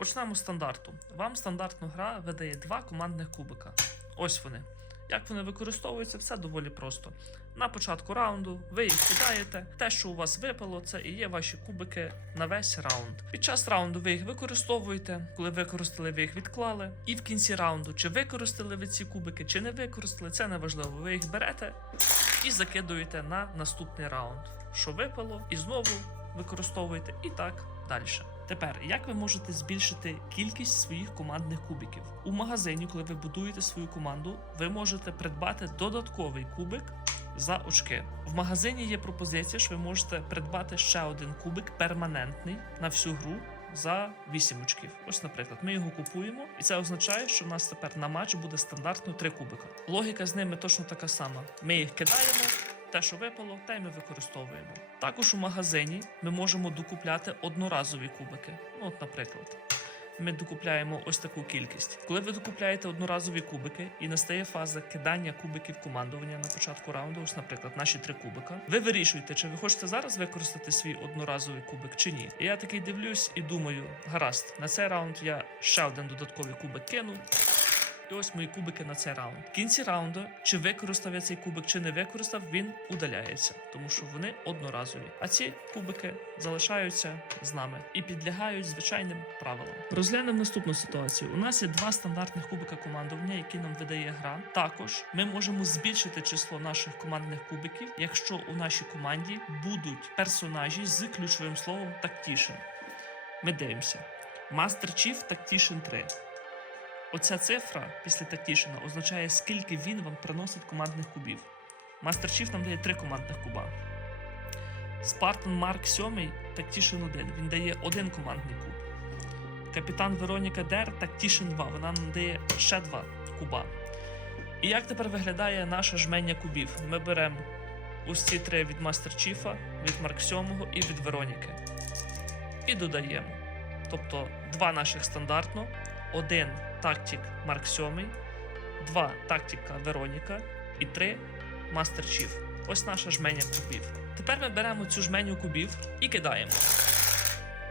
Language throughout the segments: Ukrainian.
Почнемо з стандарту. Вам стандартна гра видає два командних кубика. Ось вони. Як вони використовуються, все доволі просто. На початку раунду ви їх кидаєте. Те, що у вас випало, це і є ваші кубики на весь раунд. Під час раунду ви їх використовуєте. Коли використали, ви їх відклали. І в кінці раунду, чи використали ви ці кубики, чи не використали, це не важливо. Ви їх берете і закидуєте на наступний раунд. Що випало, і знову використовуєте, і так далі. Тепер, як ви можете збільшити кількість своїх командних кубиків? У магазині, коли ви будуєте свою команду, ви можете придбати додатковий кубик за очки. В магазині є пропозиція, що ви можете придбати ще один кубик перманентний на всю гру. За 8 очків. Ось, наприклад, ми його купуємо, і це означає, що в нас тепер на матч буде стандартно 3 кубика. Логіка з ними точно така сама. Ми їх кидаємо, те, що випало, те й ми використовуємо. Також у магазині ми можемо докупляти одноразові кубики. Ну, от, наприклад, ми докупляємо ось таку кількість. Коли ви докупляєте одноразові кубики і настає фаза кидання кубиків командування на початку раунду, ось, наприклад, наші три кубика. Ви вирішуєте, чи ви хочете зараз використати свій одноразовий кубик чи ні. І я такий дивлюсь і думаю: гаразд, на цей раунд я ще один додатковий кубик кину. І ось мої кубики на цей раунд. В кінці раунду, чи використав я цей кубик, чи не використав, він удаляється, тому що вони одноразові. А ці кубики залишаються з нами і підлягають звичайним правилам. Розглянемо наступну ситуацію. У нас є два стандартних кубика командування, які нам видає гра. Також ми можемо збільшити число наших командних кубиків, якщо у нашій команді будуть персонажі з ключовим словом Tactician. Ми дивимося. Master Chief Tactician 3. Оця цифра після тактішена означає, скільки він вам приносить командних кубів. Master Chief нам дає три командних куба. Spartan Mark 7 Tactician 1. Він дає один командний куб. Капітан Вероніка Дер Tactician 2. Вона нам дає ще два куба. І як тепер виглядає наше жмення кубів? Ми беремо ось ці три від Master Chief, від Марк 7 і від Вероніки. І додаємо. Тобто два наших стандартно, один тактик Марк 7, два тактика Вероніка і три Мастер Чіф. Ось наша жменя кубів. Тепер ми беремо цю жменю кубів і кидаємо.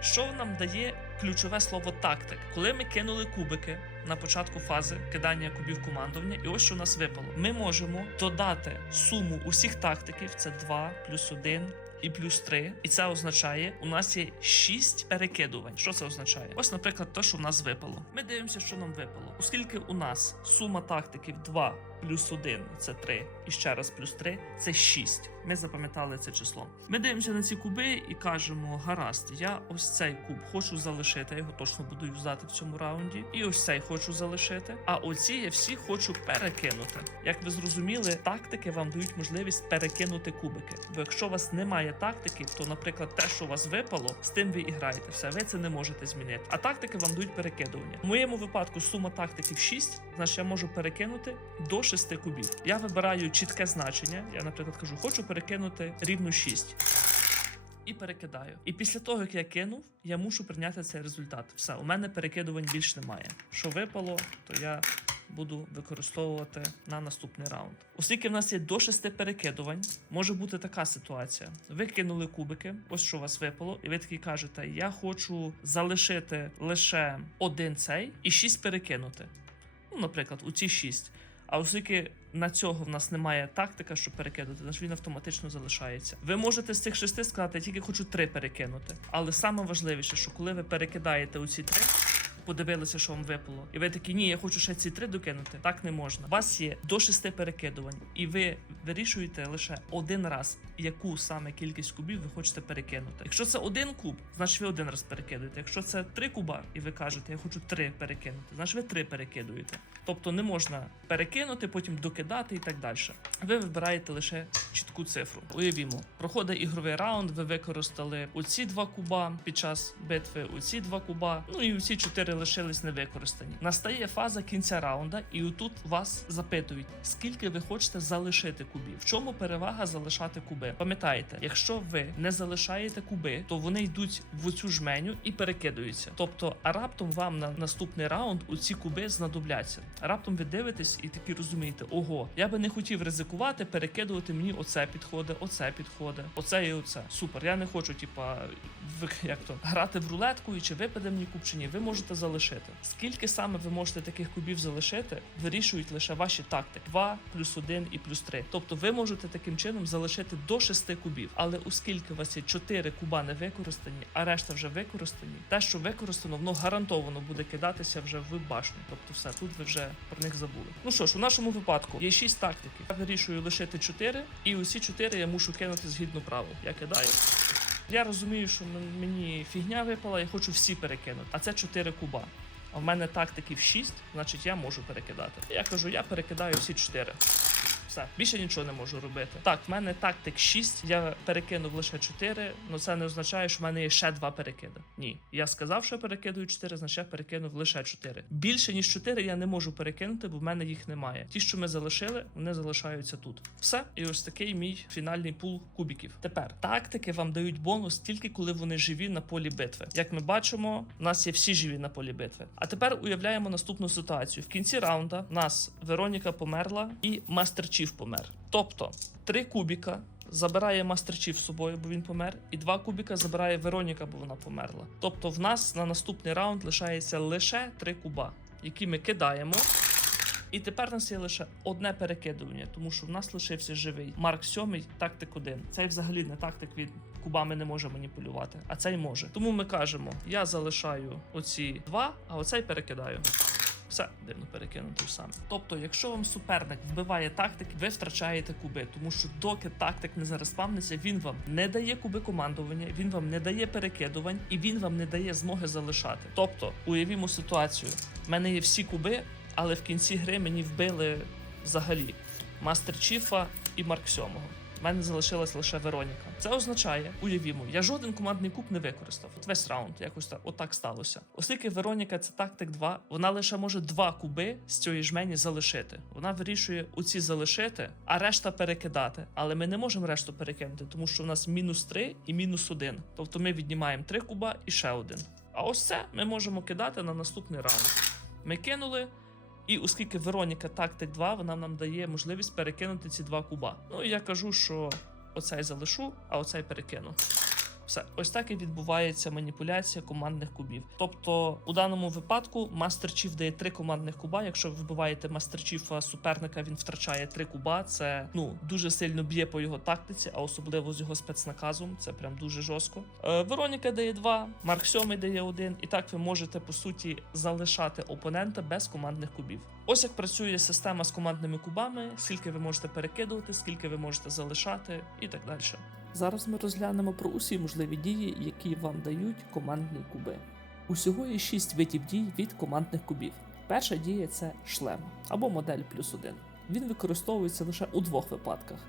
Що нам дає ключове слово тактик? Коли ми кинули кубики на початку фази кидання кубів командування, і ось що у нас випало. Ми можемо додати суму усіх тактиків: це 2 плюс 1 і плюс 3. І це означає, у нас є 6 перекидувань. Що це означає? Ось, наприклад, те, що в нас випало. Ми дивимося, що нам випало. Оскільки у нас сума тактиків 2 плюс 1 це 3, і ще раз плюс 3 це 6. Ми запам'ятали це число. Ми дивимося на ці куби і кажемо: гаразд, я ось цей куб хочу залишити. Я його точно буду юзати в цьому раунді. І ось цей хочу залишити. А оці я всі хочу перекинути. Як ви зрозуміли, тактики вам дають можливість перекинути кубики. Бо якщо у вас немає тактики, то, наприклад, те, що у вас випало, з тим ви і граєте. Все, ви це не можете змінити. А тактики вам дають перекидування. В моєму випадку сума тактиків 6, значить я можу перекинути до 6 кубів. Я вибираю чітке значення. Я, наприклад, кажу, хочу перекинути рівно 6. І перекидаю. І після того, як я кинув, я мушу прийняти цей результат. Все, у мене перекидувань більш немає. Що випало, то я буду використовувати на наступний раунд. Оскільки в нас є до 6 перекидувань, може бути така ситуація. Ви кинули кубики, ось що у вас випало, і ви такі кажете: я хочу залишити лише один цей і 6 перекинути. Ну, наприклад, у ці 6. А оскільки на цього в нас немає тактика, щоб перекинути, значить він автоматично залишається. Ви можете з цих шести сказати, я тільки хочу три перекинути. Але саме важливіше, що коли ви перекидаєте оці ці три, подивилися, що вам випало, і ви такі, ні, я хочу ще ці три докинути. Так не можна. У вас є до шести перекидувань, і ви вирішуєте лише один раз, яку саме кількість кубів ви хочете перекинути. Якщо це один куб, значить ви один раз перекидуєте. Якщо це три куба, і ви кажете, я хочу три перекинути, значить ви три перекидуєте. Тобто не можна перекинути, потім докидати і так далі. Ви вибираєте лише чітку цифру. Уявімо, проходить ігровий раунд. Ви використали оці два куба під час битви, оці два куба. Ну і усі чотири лишились невикористані. Настає фаза кінця раунда, і отут вас запитують, скільки ви хочете залишити кубів. В чому перевага залишати куби? Пам'ятаєте, якщо ви не залишаєте куби, то вони йдуть в цю жменю і перекидуються. Тобто, а раптом вам на наступний раунд у ці куби знадобляться. Раптом ви дивитесь і такі розумієте, ого, я би не хотів ризикувати, перекидувати мені оце підходить, оце підходить, оце і оце. Супер. Я не хочу, типа, як то грати в рулетку і чи випаде мені куб чи ні. Ви можете залишити. Скільки саме ви можете таких кубів залишити, вирішують лише ваші тактики: 2, плюс 1 і плюс 3. Тобто ви можете таким чином залишити до 6 кубів. Але оскільки у вас є 4 куба не використані, а решта вже використані, те, що використано, воно гарантовано буде кидатися вже в башню. Тобто, все тут ви вже про них забули. Ну що ж, у нашому випадку є 6 тактиків. Я вирішую лишити 4, і усі 4 я мушу кинути згідно правил. Я кидаю. Я розумію, що мені фігня випала, я хочу всі перекинути. А це 4 куба. А в мене тактиків 6, значить я можу перекидати. Я кажу, я перекидаю всі 4. Все, більше нічого не можу робити. Так, в мене тактик 6, я перекинув лише 4, але це не означає, що в мене є ще 2 перекиди. Ні. Я сказав, що я перекидую 4, значить я перекинув лише 4. Більше ніж 4 я не можу перекинути, бо в мене їх немає. Ті, що ми залишили, вони залишаються тут. Все, і ось такий мій фінальний пул кубіків. Тепер тактики вам дають бонус тільки коли вони живі на полі битви. Як ми бачимо, у нас є всі живі на полі битви. А тепер уявляємо наступну ситуацію. В кінці раунда нас Вероніка померла і Мастер Чіф помер. Тобто три кубіка. Забирає Мастер Чіф з собою, бо він помер, і два кубіка забирає Вероніка, бо вона померла. Тобто, в нас на наступний раунд лишається лише три куба, які ми кидаємо. І тепер нас є лише одне перекидування, тому що в нас лишився живий Марк 7, тактик 1. Цей взагалі не тактик, він кубами не може маніпулювати, а цей може. Тому ми кажемо: я залишаю оці два, а оцей перекидаю. Все дивно перекинути саме. Тобто, якщо вам суперник вбиває тактики, ви втрачаєте куби, тому що доки тактик не зареспавниться, він вам не дає куби командування, він вам не дає перекидувань і він вам не дає змоги залишати. Тобто, уявімо ситуацію: в мене є всі куби, але в кінці гри мені вбили взагалі Мастер Чіфа і Марк 7. У мене залишилась лише Вероніка. Це означає, уявімо, я жоден командний куб не використав. От весь раунд, якось так, отак сталося. Оскільки Вероніка це тактик 2, вона лише може два куби з цієї жмені залишити. Вона вирішує оці залишити, а решта перекидати. Але ми не можемо решту перекинути, тому що у нас мінус 3 і мінус 1. Тобто ми віднімаємо 3 куба і ще один. А ось це ми можемо кидати на наступний раунд. Ми кинули. І оскільки Вероніка тактик 2, вона нам дає можливість перекинути ці два куба. Ну і я кажу, що оцей залишу, а оцей перекину. Все, ось так і відбувається маніпуляція командних кубів. Тобто, у даному випадку Мастер Чіф дає три командних куба. Якщо ви вибиваєте Мастер Чіфа суперника, він втрачає три куба. Це ну дуже сильно б'є по його тактиці, а особливо з його спецнаказом. Це прям дуже жорстко. Е, Вероніка дає два, Марк 7 дає один. І так ви можете по суті залишати опонента без командних кубів. Ось як працює система з командними кубами, скільки ви можете перекидувати, скільки ви можете залишати, і так далі. Зараз ми розглянемо про усі можливі дії, які вам дають командні куби. Усього є 6 видів дій від командних кубів. Перша дія це шлем або модель плюс один. Він використовується лише у двох випадках.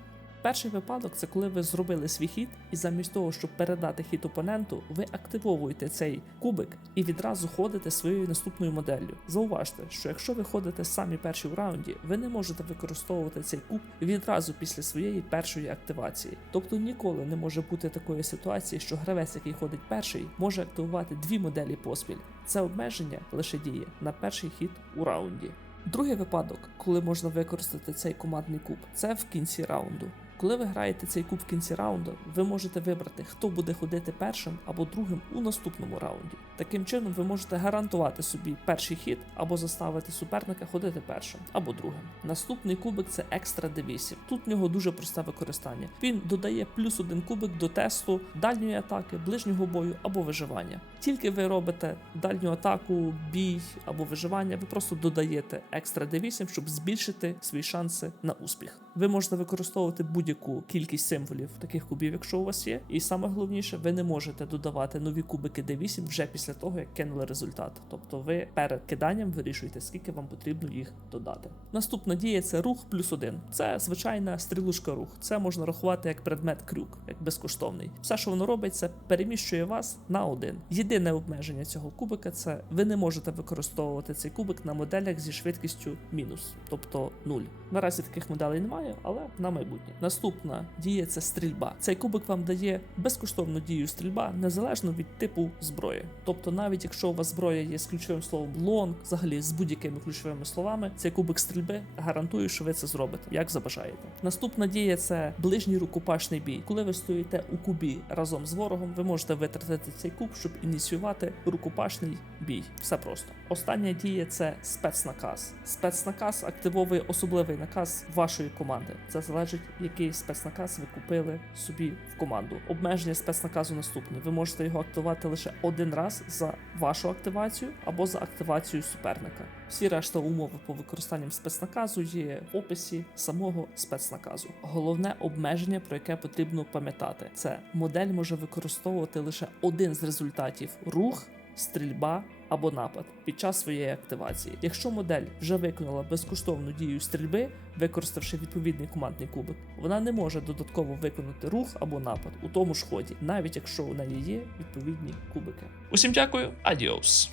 Перший випадок це коли ви зробили свій хід, і замість того, щоб передати хід опоненту, ви активовуєте цей кубик і відразу ходите своєю наступною моделлю. Зауважте, що якщо ви ходите самі перші в раунді, ви не можете використовувати цей куб відразу після своєї першої активації. Тобто ніколи не може бути такої ситуації, що гравець, який ходить перший, може активувати дві моделі поспіль. Це обмеження лише діє на перший хід у раунді. Другий випадок, коли можна використати цей командний куб, це в кінці раунду. Коли ви граєте цей куб в кінці раунду, ви можете вибрати, хто буде ходити першим або другим у наступному раунді. Таким чином, ви можете гарантувати собі перший хід або заставити суперника ходити першим або другим. Наступний кубик це екстра D8. Тут в нього дуже просте використання. Він додає плюс один кубик до тесту дальньої атаки, ближнього бою або виживання. Тільки ви робите дальню атаку, бій або виживання, ви просто додаєте екстра D8, щоб збільшити свої шанси на успіх. Ви можете використовувати будь-яку кількість символів таких кубів, якщо у вас є. І саме головніше, ви не можете додавати нові кубики D8 вже після того, як кинули результат. Тобто ви перед киданням вирішуєте, скільки вам потрібно їх додати. Наступна дія це рух плюс один. Це звичайна стрілушка рух. Це можна рахувати як предмет крюк, як безкоштовний. Все, що воно робить, це переміщує вас на один. Єдине обмеження цього кубика це ви не можете використовувати цей кубик на моделях зі швидкістю мінус, тобто нуль. Наразі таких моделей немає, але на майбутнє. Наступна дія це стрільба. Цей кубик вам дає безкоштовну дію стрільба незалежно від типу зброї. Тобто, навіть якщо у вас зброя є з ключовим словом лонг, взагалі з будь-якими ключовими словами, цей кубик стрільби гарантує, що ви це зробите, як забажаєте. Наступна дія це ближній рукопашний бій. Коли ви стоїте у кубі разом з ворогом, ви можете витратити цей куб, щоб ініціювати рукопашний бій. Все просто. Остання дія це спецнаказ. Спецнаказ активовує особливий наказ вашої команди. Це залежить, який спецнаказ ви купили собі в команду. Обмеження спецнаказу наступні. Ви можете його активувати лише один раз за вашу активацію або за активацію суперника. Всі решта умови по використанням спецнаказу є в описі самого спецнаказу. Головне обмеження, про яке потрібно пам'ятати, це модель може використовувати лише один з результатів рух, стрільба або напад під час своєї активації. Якщо модель вже виконала безкоштовну дію стрільби, використавши відповідний командний кубик, вона не може додатково виконати рух або напад у тому ж ході, навіть якщо у неї є відповідні кубики. Усім дякую, адіос!